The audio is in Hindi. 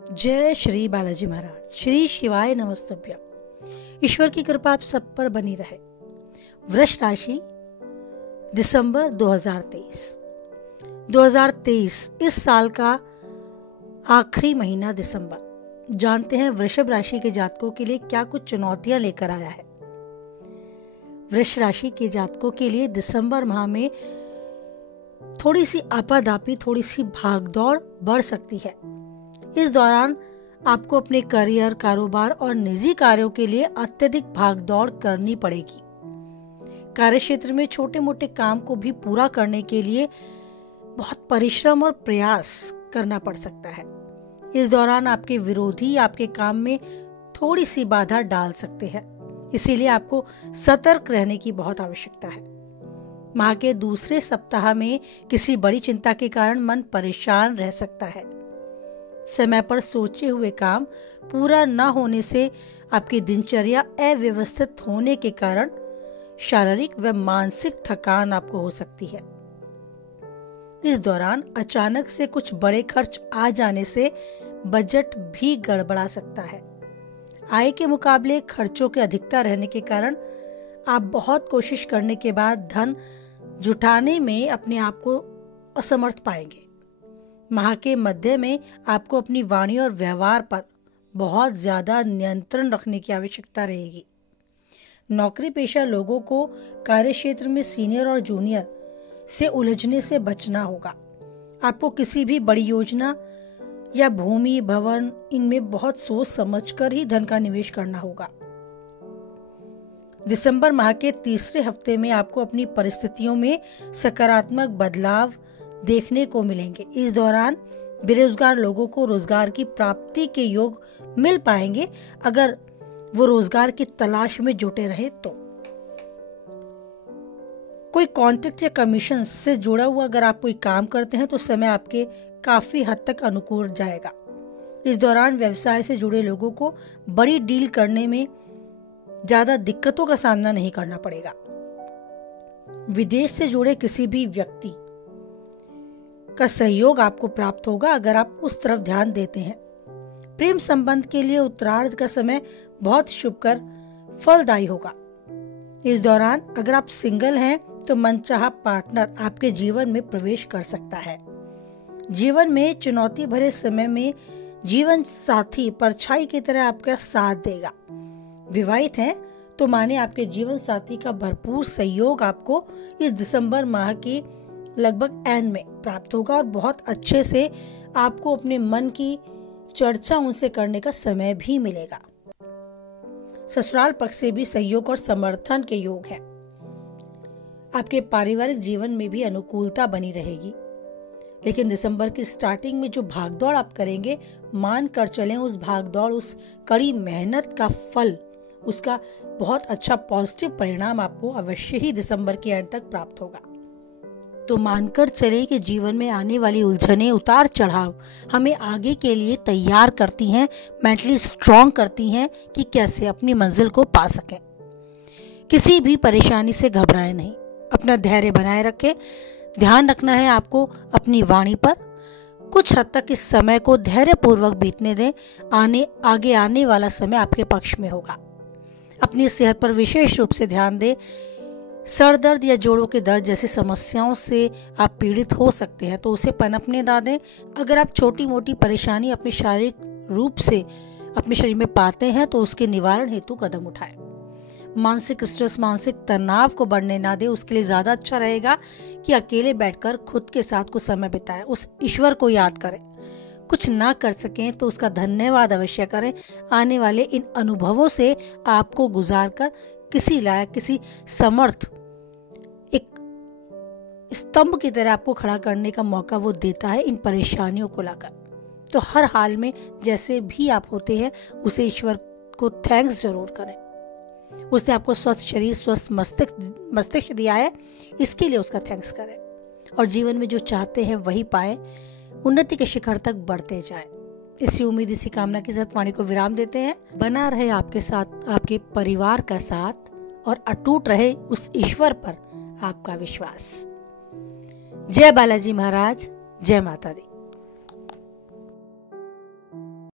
जय श्री बालाजी महाराज। श्री शिवाय नमस्तुभ्यम। ईश्वर की कृपा आप सब पर बनी रहे। वृष राशि, दिसंबर 2023 इस साल का आखिरी महीना दिसंबर। जानते हैं वृषभ राशि के जातकों के लिए क्या कुछ चुनौतियां लेकर आया है। वृष राशि के जातकों के लिए दिसंबर माह में थोड़ी सी आपाधापी, थोड़ी सी भागदौड़ बढ़ सकती है। इस दौरान आपको अपने करियर, कारोबार और निजी कार्यों के लिए अत्यधिक भागदौड़ करनी पड़ेगी। कार्यक्षेत्र में छोटे मोटे काम को भी पूरा करने के लिए बहुत परिश्रम और प्रयास करना पड़ सकता है। इस दौरान आपके विरोधी आपके काम में थोड़ी सी बाधा डाल सकते हैं, इसीलिए आपको सतर्क रहने की बहुत आवश्यकता है। माह के दूसरे सप्ताह में किसी बड़ी चिंता के कारण मन परेशान रह सकता है। समय पर सोचे हुए काम पूरा न होने से आपकी दिनचर्या अव्यवस्थित होने के कारण शारीरिक व मानसिक थकान आपको हो सकती है। इस दौरान अचानक से कुछ बड़े खर्च आ जाने से बजट भी गड़बड़ा सकता है। आय के मुकाबले खर्चों की अधिकता रहने के कारण आप बहुत कोशिश करने के बाद धन जुटाने में अपने आप को असमर्थ पाएंगे। माह के मध्य में आपको अपनी वाणी और व्यवहार पर बहुत ज्यादा नियंत्रण रखने की आवश्यकता रहेगी। नौकरी पेशा लोगों को कार्यक्षेत्र में सीनियर और जूनियर से उलझने से बचना होगा। आपको किसी भी बड़ी योजना या भूमि, भवन, इनमें बहुत सोच समझकर ही धन का निवेश करना होगा। दिसंबर माह के तीसरे हफ्ते में आपको अपनी परिस्थितियों में सकारात्मक बदलाव देखने को मिलेंगे। इस दौरान बेरोजगार लोगों को रोजगार की प्राप्ति के योग मिल पाएंगे, अगर वो रोजगार की तलाश में जुटे रहे तो। कोई कॉन्ट्रैक्ट या कमीशन से जुड़ा हुआ अगर आप कोई काम करते हैं तो समय आपके काफी हद तक अनुकूल जाएगा। इस दौरान व्यवसाय से जुड़े लोगों को बड़ी डील करने में ज्यादा दिक्कतों का सामना नहीं करना पड़ेगा। विदेश से जुड़े किसी भी व्यक्ति का सहयोग आपको प्राप्त होगा अगर आप उस तरफ ध्यान देते हैं। प्रेम संबंध के लिए उत्तरार्ध का समय बहुत शुभकर फलदायी होगा। इस दौरान अगर आप सिंगल हैं तो मनचाहा पार्टनर आपके जीवन में प्रवेश कर सकता है। जीवन में चुनौती भरे समय में जीवन साथी परछाई की तरह आपका साथ देगा। विवाहित हैं तो माने आपके जीवन साथी का भरपूर सहयोग आपको इस दिसंबर माह की लगभग एंड में प्राप्त होगा और बहुत अच्छे से आपको अपने मन की चर्चा उनसे करने का समय भी मिलेगा। ससुराल पक्ष से भी सहयोग और समर्थन के योग है। आपके पारिवारिक जीवन में भी अनुकूलता बनी रहेगी। लेकिन दिसंबर की स्टार्टिंग में जो भागदौड़ आप करेंगे, मान कर चलें उस भागदौड़, उस कड़ी मेहनत का फल, उसका बहुत अच्छा पॉजिटिव परिणाम आपको अवश्य ही दिसंबर के एंड तक प्राप्त होगा। तो मानकर चले कि जीवन में आने वाली उलझने, उतार चढ़ाव हमें आगे के लिए तैयार करती हैं, मेंटली स्ट्रॉन्ग करती हैं कि कैसे अपनी मंजिल को पा सकें। किसी भी परेशानी से घबराएं नहीं, अपना धैर्य बनाए रखें। ध्यान रखना है आपको अपनी वाणी पर। कुछ हद तक इस समय को धैर्यपूर्वक बीतने दें। आगे आने वाला समय आपके पक्ष में होगा। अपनी सेहत पर विशेष रूप से ध्यान दें। सर दर्द या जोड़ों के दर्द जैसी समस्याओं से आप पीड़ित हो सकते हैं तो उसे पनपने ना दें। अगर आप छोटी मोटी परेशानी अपने शारीरिक रूप से अपने शरीर में पाते हैं तो उसके निवारण हेतु कदम उठाएं। मानसिक स्ट्रेस, मानसिक तनाव को बढ़ने ना दें। उसके लिए ज्यादा अच्छा रहेगा कि अकेले बैठकर खुद के साथ कुछ समय बिताएं, उस ईश्वर को याद करें। कुछ ना कर सकें तो उसका धन्यवाद अवश्य करें। आने वाले इन अनुभवों से आपको गुजार कर किसी लायक, किसी समर्थ एक स्तंभ की तरह आपको खड़ा करने का मौका वो देता है इन परेशानियों को लाकर। तो हर हाल में जैसे भी आप होते हैं उसे ईश्वर को थैंक्स जरूर करें। उसने आपको स्वस्थ शरीर, स्वस्थ मस्तिष्क दिया है, इसके लिए उसका थैंक्स करें और जीवन में जो चाहते हैं वही पाए, उन्नति के शिखर तक बढ़ते जाए। इसी उम्मीद, इसी कामना के साथ वाणी को विराम देते हैं। बना रहे आपके साथ आपके परिवार का साथ और अटूट रहे उस ईश्वर पर आपका विश्वास। जय बालाजी महाराज, जय माता दी।